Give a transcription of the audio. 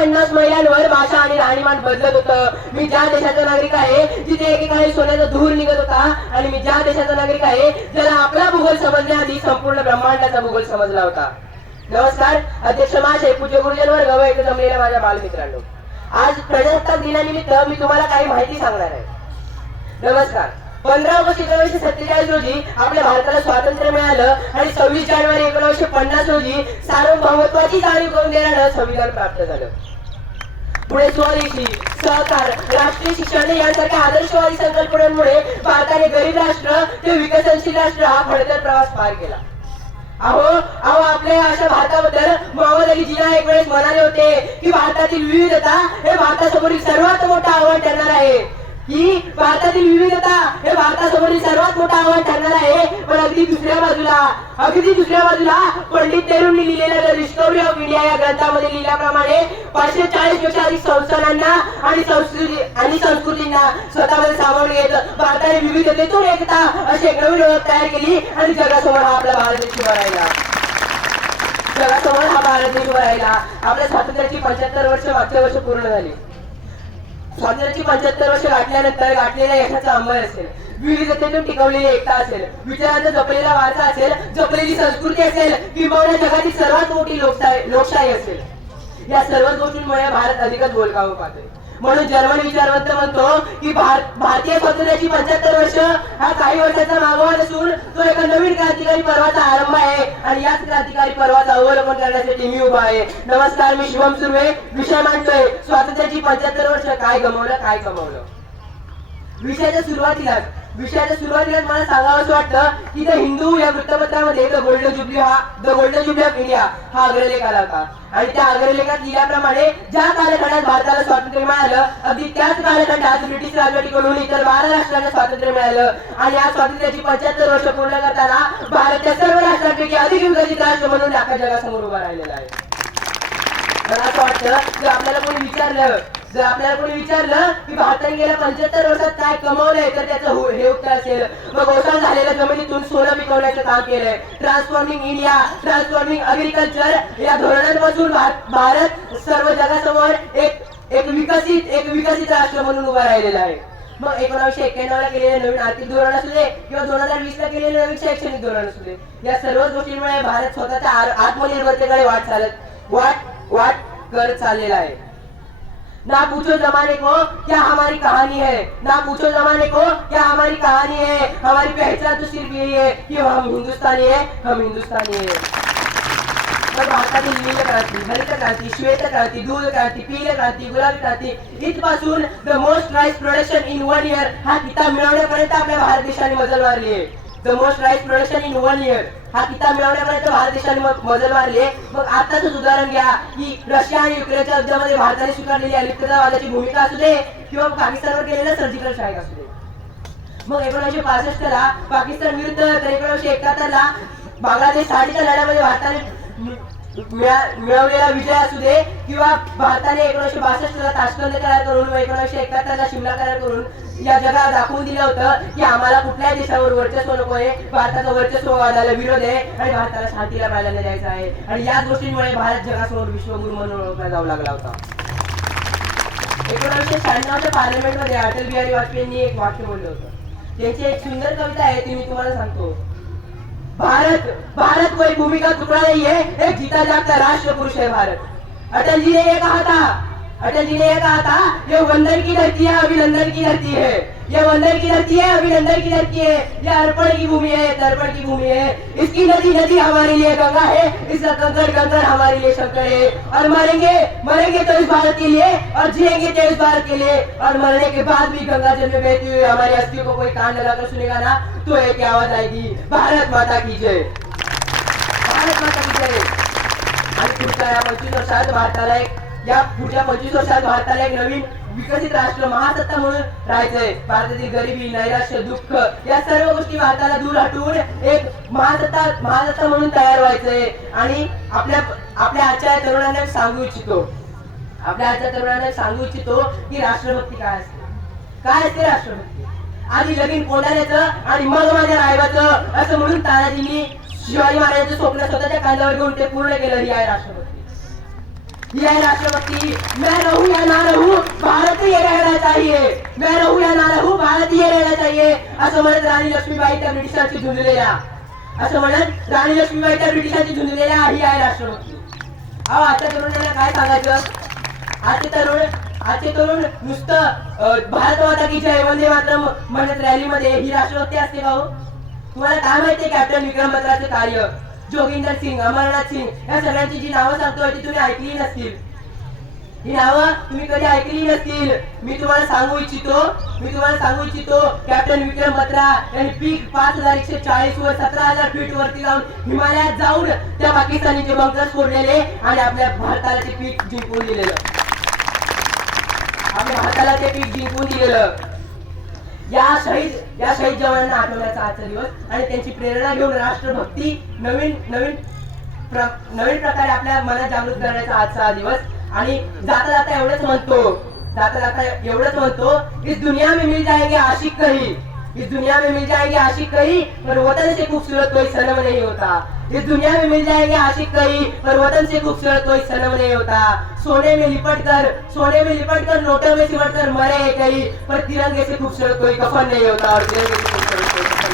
50 महिन्यांवर भाषा आणि राहणीमान बदलत होतं. मी ज्या देशाचा नागरिक आहे जिथे एकेकाळी सोन्याचा धूर निघत होता, आणि मी ज्या देशाचा नागरिक आहे ज्याला आपला भूगोल समजण्याआधी संपूर्ण ब्रह्मांडाचा भूगोल समजला होता. नमस्कार अध्यक्ष महाशय, पूज्य गुरुजन वर्ग व इथे जमलेल्या माझ्या बालमित्रांनो, आज प्रजासत्ताक दिनानिमित्त मी तुम्हाला काही माहिती सांगणार आहे. नमस्कार. 15 ऑगस्ट 1947 रोजी आपल्या भारताला स्वातंत्र्य मिळालं आणि 26 जानेवारी 1950 रोजी सार्वभौमत्वाची जाणीव करून देणारं संविधान प्राप्त झालं. पुढे स्वदेशी, सहकार, राष्ट्रीय शिक्षण यांसारख्या आदर्शवादी संकल्पनांमुळे भारताने गरीब राष्ट्र ते विकसनशील राष्ट्र हा खडतर प्रवास पार केला. अहो आपल्या अशा भारताबद्दल मोहम्मद अली जिना एक वेळेस म्हणाले होते की भारतातील विविधता हे भारतासमोरील सर्वात मोठं आव्हान ठरणार आहे. की भारतातील विविधता हे भारतासमोरील सर्वात मोठं आव्हान ठरणार आहे. पण अगदी दुसऱ्या बाजूला पंडित नेहरूंनी लिहिलेल्या द डिस्कव्हरी ऑफ इंडिया या ग्रंथामध्ये लिहिल्याप्रमाणे 540 पेक्षा अधिक संस्थानांना आणि संस्कृतींना स्वतःमध्ये सामावून घेत भारताने विविधतेतून एकता अशी एक नवीन ओळख तयार केली आणि जगासमोर हा आपला भारत देश उभा राहिला. आपल्या स्वातंत्र्याची 75 वर्ष मागच्या वर्ष पूर्ण झाली. स्वातंत्र्याची 75 वर्ष गाठल्यानंतर गाठलेल्या यशाचा अंबर असेल, विविधतेतून टिकवलेली एकता असेल, विचारांचा जपलेला वारसा असेल, जपलेली संस्कृती असेल, किंवा जगातील सर्वात मोठी लोकशाही असेल, या सर्व गोष्टींमुळे भारत अधिकच बोलकावून पाहतोय. म्हणून जर्मन विचारवंत म्हणतो की भारतीय स्वातंत्र्याची 75 वर्ष हा काही वर्षाचा मागोवा नसून तो एका नवीन क्रांतिकारी पर्वाचा आरंभ आहे, आणि याच क्रांतिकारी पर्वाचा अवलोकन करण्यासाठी मी उभा आहे. नमस्कार, मी शुभम सुर्वे. विषय मांडतोय स्वातंत्र्याची 75 वर्ष काय कमवलं. विषयाच्या सुरुवातीलाच मला सांगावं असं वाटतं की द हिंदू या वृत्तपत्रामध्ये the golden jubilee of India हा अग्रलेख आला होता. आणि त्या अग्रलेखात लिहिल्याप्रमाणे ज्या कालखंडात भारताला स्वातंत्र्य मिळालं, अगदी त्याच कालखंडात ब्रिटिश राजवटीकडून इतर 12 राष्ट्रांना स्वातंत्र्य मिळालं. आणि या स्वातंत्र्याची 75 वर्ष पूर्ण करताना भारताच्या सर्व राष्ट्रांपैकी अधिक विकसित राष्ट्र म्हणून अख्ख्या जगासमोर उभा राहिलेला आहे. मला असं वाटतं जर आपल्याला कोणी विचारलं की भारताने गेल्या 75 वर्षात काय कमवलंय, तर त्याचं हे उत्तर असेल, मग ओसाड झालेल्या जमिनीतून सोनं पिकवण्याचं काम केलंय. ट्रान्सफॉर्मिंग इंडिया, ट्रान्सफॉर्मिंग अग्रिकल्चर या धोरणांपासून भारत सर्व जगासमोर एक विकसित राष्ट्र म्हणून उभा राहिलेला आहे. मग 1991 ला केलेले नवीन आर्थिक धोरण असू दे किंवा 2020 ला केलेले नवीन शैक्षणिक धोरण असू दे, या सर्व गोष्टींमुळे भारत स्वतःच्या आत्मनिर्भरतेकडे वाट करत चाललेला आहे. ना पूछो जमाने को क्या हमारी कहानी है, हमारी पहचान तो सिर्फ यही है कि हम हिंदुस्तानी है. भारतातील नील क्रांती, हरित क्रांती, श्वेत क्रांती, दूध क्रांती, पील क्रांती, गुलाबी क्रांती इथपासून the most rice production in 1 year हा किताब मिळवण्यापर्यंत आपल्या भारत देशाने मजल मारली आहे. The most rice production in 1 year हा किताब मिळवण्यापर्यंत भारत देशाने मजल मारली. मग आताच उदाहरण घ्या की रशिया आणि युक्रेनच्या युद्धामध्ये भारताने स्वीकारलेली अलिप्ततावादाची भूमिका असू दे किंवा पाकिस्तानवर केलेलं सर्जिकल स्ट्राईक असू दे. मग 1965 ला पाकिस्तान विरुद्ध, तर 1971 ला बांगलादेश साठीच्या लढ्यामध्ये भारताने मिळवलेला विजय असू दे, किंवा भारताने 1962 ला ताशकंद करार करून व 1971 ला शिमला करार करून या जगाला दाखवून दिलं होतं की आम्हाला कुठल्याही देशावर वर्चस्व नको आहे, भारताचा वर्चस्ववादाला विरोध आहे आणि भारताला शांतीला प्राधान्य द्यायचं आहे. आणि याच गोष्टींमुळे भारत जगासमोर विश्वगुरु म्हणून ओळखला जाऊ लागला होता. 1996च्या पार्लमेंटमध्ये अटल बिहारी वाजपेयींनी एक वाक्य बोललं होतं. त्यांची एक सुंदर कविता आहे, ती मी तुम्हाला सांगतो. भारत कोई भूमि का टुकड़ा नहीं है, एक जीता जागता राष्ट्र पुरुष है भारत. अटल जी ने ये कहा था, ये वंदन की धरती है, अभिनंदन की धरती है. ये वंदन की धरती है, अभिनंदन की धरती है. ये अर्पण की भूमि है, तर्पण की भूमि है. इसकी नदी हमारे लिए गंगा है, इसका कंकड़ हमारे लिए शंकर है. और मरेंगे तो इस भारत के लिए, और जिएंगे तो इस भारत के लिए. और मरने के बाद भी गंगा जल में बहती हुई हमारी अस्थियों को कोई कान लगाकर सुनेगा ना, तो एक आवाज आएगी, भारत माता की जय. आणि पुढच्या 25 वर्षात भारताला एक नवीन विकसित राष्ट्र, महासत्ता म्हणून राहायचंय. भारतातील गरिबी, नैराश्य, दुःख या सर्व गोष्टी भारताला दूर हटवून एक महासत्ता म्हणून तयार व्हायचंय. आणि आपल्या आजच्या तरुणांना सांगू इच्छितो की राष्ट्रभक्ती काय असते राष्ट्रभक्ती. आधी लगीन कोंडाण्याचं आणि मग माझ्या रायबाचं असं म्हणून तानाजींनी शिवाजी महाराजांचं स्वप्न स्वतःच्या कांद्यावर घेऊन ते पूर्ण केलं. ही आहे राष्ट्रभक्ती. ही है राष्ट्रभक्ति। मैं रहूं या ना रहूं, भारत ही रहना चाहिए। मैं रहूं या ना रहूं, भारत ही रहना चाहिए, असं म्हणत राणी लक्ष्मीबाई त्या ब्रिटिशांशी झुंजलेल्या, असं म्हणत राणी लक्ष्मीबाई त्या ब्रिटिशांशी झुंजलेल्या ही आहे राष्ट्रभक्ती. अहो आता तरुणांना काय सांगायचं? आजचे तरुण नुसतं भारत माता की जय वंदे मातरम म्हणत रॅलीमध्ये ही राष्ट्रभक्ती असते का हो? तुम्हाला काय माहितीये कॅप्टन विक्रम बत्राचे कार्य, जोगिंदर सिंग, अमरनाथ सिंग या सगळ्यांची जी नावं सांगतोय ती तुम्ही ऐकली नसतील. ही नावं तुम्ही कधी ऐकली नसतील. मी तुम्हाला सांगू इच्छितो कॅप्टन विक्रम बत्रा यांनी पीक 5140 वर 17000 फीट वरती जाऊन हिमालयात जाऊन त्या पाकिस्तानीचे बंकर फोडलेले आणि आपल्या भारताला ते पीक जिंकून दिलेलं. या शहीद जवानांना आठवण्याचा आजचा दिवस आणि त्यांची प्रेरणा घेऊन राष्ट्रभक्ती नवीन प्रकारे आपल्या मनात जागृत करण्याचा आजचा हा दिवस. आणि जाता जाता एवढंच म्हणतो इस दुनिया में मिल जाएंगे आशिक कहीं पर वतन से खूबसूरत कोई सनम नहीं होता. इस दुनिया में मिल जाएंगे आशिक कहीं पर वतन से खूबसूरत कोई सनम नहीं होता. सोने में लिपट कर नोटों में सिमट कर मरे कहीं पर तिरंगे से खूबसूरत कोई कफन नहीं होता. और तिरंगे से खूबसूरत कोई कफन